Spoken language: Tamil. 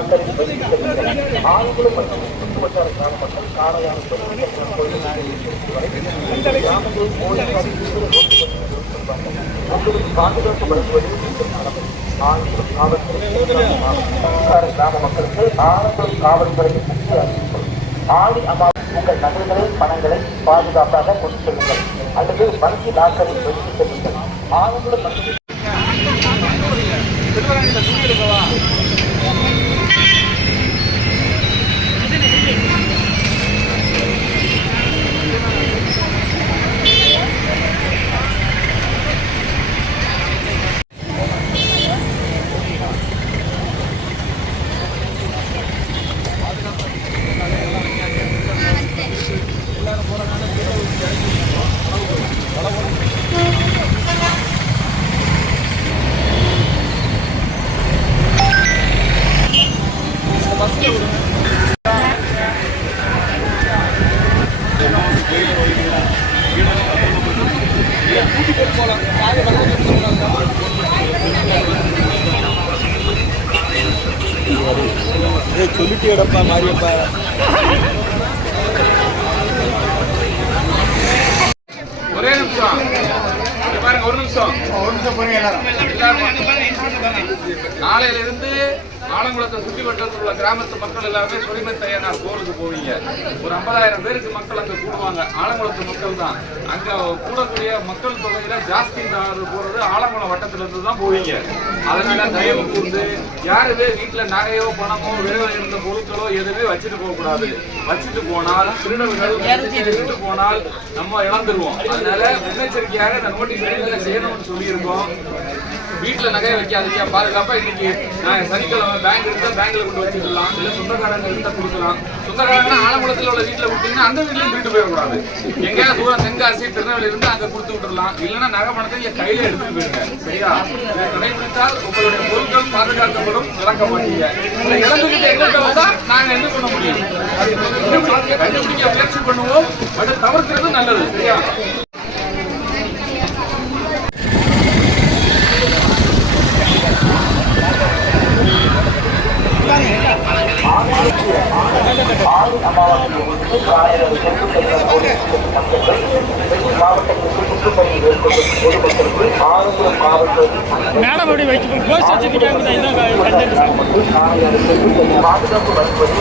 நாட்களில் வைத்து ஆண்களும் மற்றும் சுற்றுவட்டார கிராம மக்கள் காரையான கிராமங்களில் போலீசார் உங்களுக்கு பாதுகாப்பு வழங்குவது ஆண்களும் காவல்துறை கிராம மக்களுக்கு ஆண்களும் காவல்துறையின் முக்கிய அறிவிப்பு. ஆடி அமாவாசை உங்கள் நகைகளை பணங்களை பாதுகாப்பாக கொண்டு செல்லுங்கள் அல்லது வங்கி லாக்கரில் வைத்து செல்லுங்கள். ஆண்களும் மற்றும் சொல்லிட்டு எடப்பா மாரியப்பா ஒரே நிமிஷம் பாருங்க, ஒரு நிமிஷம் நாளையிலிருந்து ஆலங்குளத்தை சுற்றி வட்டத்தில் உள்ள கிராமத்து மக்கள் எல்லாருமே சொரிமத்தையனார் கோவிலுக்கு போவீங்க. ஒரு 50,000 பேருக்கு மக்கள் அங்கே கூடுவாங்க. ஆலங்குளத்து மக்கள் தான் அங்கே கூடக்கூடிய மக்கள் தொகையில ஜாஸ்தி போறது ஆலங்குளம் வட்டத்திலிருந்து தான் போவீங்க. அதனால தயவு கூர்ந்து யாருமே வீட்டில் நகையோ பணமோ விரைவில் இருந்த பொருட்களோ எதுவுமே வச்சுட்டு போகக்கூடாது. வச்சுட்டு போனால் திருடர்கள் எடுத்துட்டு போனால் நம்ம இழந்துருவோம். அதனால முன்னெச்சரிக்கையாக இந்த நோட்டீஸ் செய்யணும்னு சொல்லியிருக்கோம். வீட்டில் நகையை வைக்காதீங்க, பாதுகாப்பா. இன்னைக்கு நான் சனிக்கிழமை பேங்க் இருந்தா பேங்க்ல கொண்டு வச்சுக்கலாம், இல்லை சொந்தக்காரங்க இருந்தா கொடுக்கலாம். சொந்தக்காரங்க ஆலங்குளத்தில் உள்ள வீட்டில் கொடுத்தீங்கன்னா அந்த வீட்லையும் வீட்டு போயிடக்கூடாது. எங்கேயாவது தூரம் தென்காசி திருநெல்வேலி இருந்து அங்கே கொடுத்து விட்டுடலாம். இல்லைன்னா நகை பணத்தை என் கையில எடுத்துட்டு போயிருங்க. சரியா? இதை கடைபிடித்தால் உங்களுடைய பொருட்கள் பாதுகாக்கப்படும். இழக்க மாட்டீங்க. இதை இழந்துகிட்டு எங்கள்கிட்ட வந்தா நாங்கள் என்ன பண்ண முடியும்? கண்டுபிடிக்க முயற்சி பண்ணுவோம். அதை தவிர்க்கிறது நல்லது. சரியா? ஆடி அமாவாசையை முன்னிட்டு காலையில் மாவட்டத்தில் சுற்றுப்பணியில் மேற்கொள்ளும் பொதுமக்களுக்கு ஆலங்குளம் காவல்துறை பாதுகாப்பு வழங்குவது